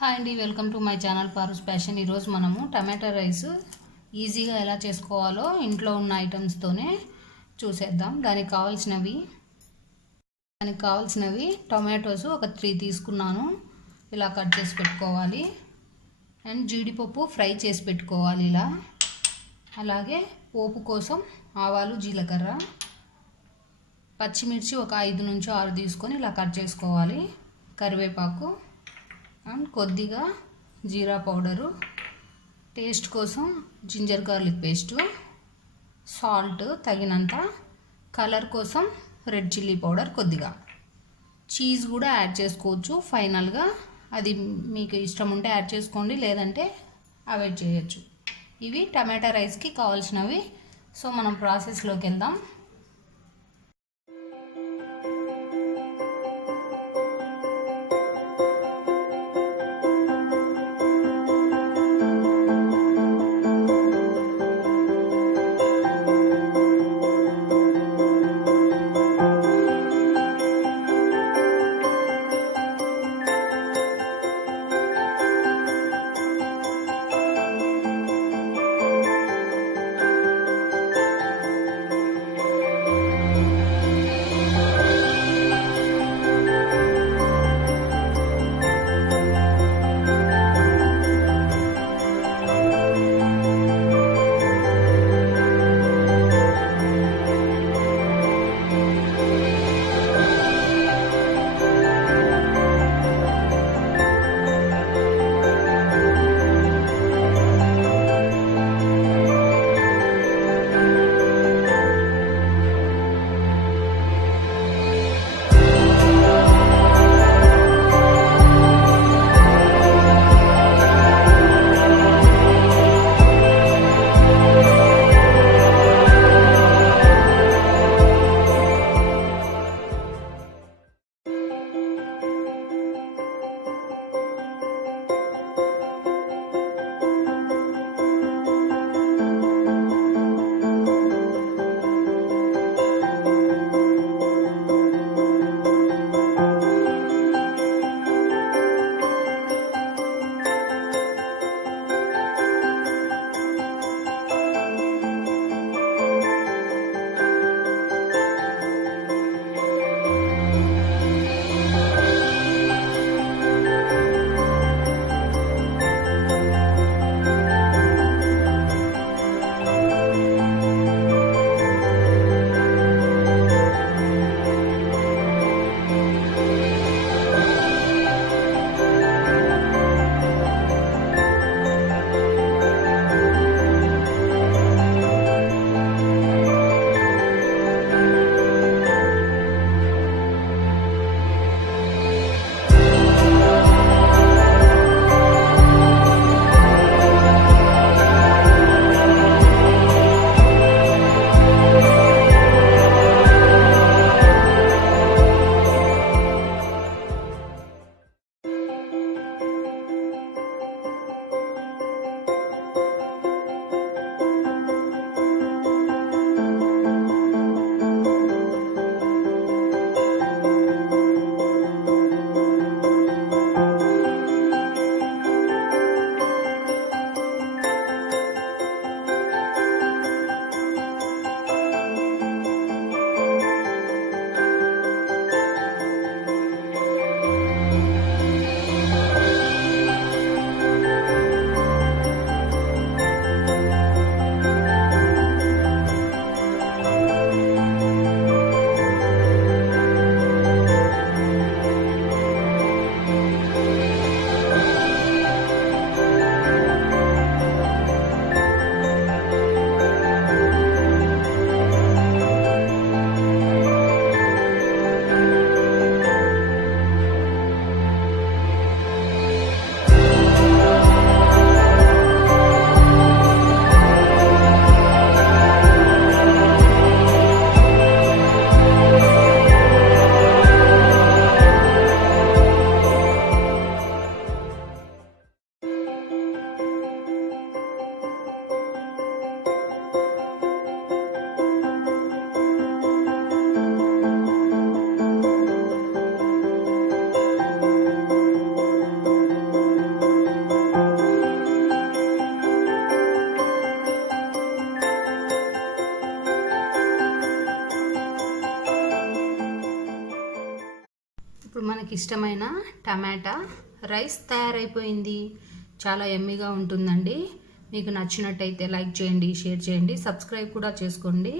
Hi అండి, welcome to my channel Paru's passion. ఈరోజు మనము టమాటా రైస్ ఈజీగా ఎలా చేసుకోవాలో ఇంట్లో ఉన్న ఐటమ్స్తోనే చూసేద్దాం. దానికి కావాల్సినవి టొమాటోస్ ఒక 3 తీసుకున్నాను, ఇలా కట్ చేసి పెట్టుకోవాలి. అండ్ జీడిపప్పు ఫ్రై చేసి పెట్టుకోవాలి ఇలా. అలాగే పోపు కోసం ఆవాలు, జీలకర్ర, పచ్చిమిర్చి ఒక 5 నుంచి 6 తీసుకొని ఇలా కట్ చేసుకోవాలి. కరివేపాకు అండ్ కొద్దిగా జీరా పౌడరు, టేస్ట్ కోసం జింజర్ గార్లిక్ పేస్టు, సాల్ట్ తగినంత, కలర్ కోసం రెడ్ చిల్లీ పౌడర్ కొద్దిగా, చీజ్ కూడా యాడ్ చేసుకోవచ్చు ఫైనల్గా. అది మీకు ఇష్టం ఉంటే యాడ్ చేసుకోండి, లేదంటే అవాయిడ్ చేయొచ్చు. ఇవి టమాటా రైస్కి కావాల్సినవి. సో మనం ప్రాసెస్లోకి వెళ్దాం. ఇప్పుడు మనకి ఇష్టమైన టమాటా రైస్ తయారైపోయింది. చాలా యమ్మీగా ఉంటుందండి. మీకు నచ్చినట్టయితే లైక్ చేయండి, షేర్ చేయండి, సబ్స్క్రైబ్ కూడా చేసుకోండి.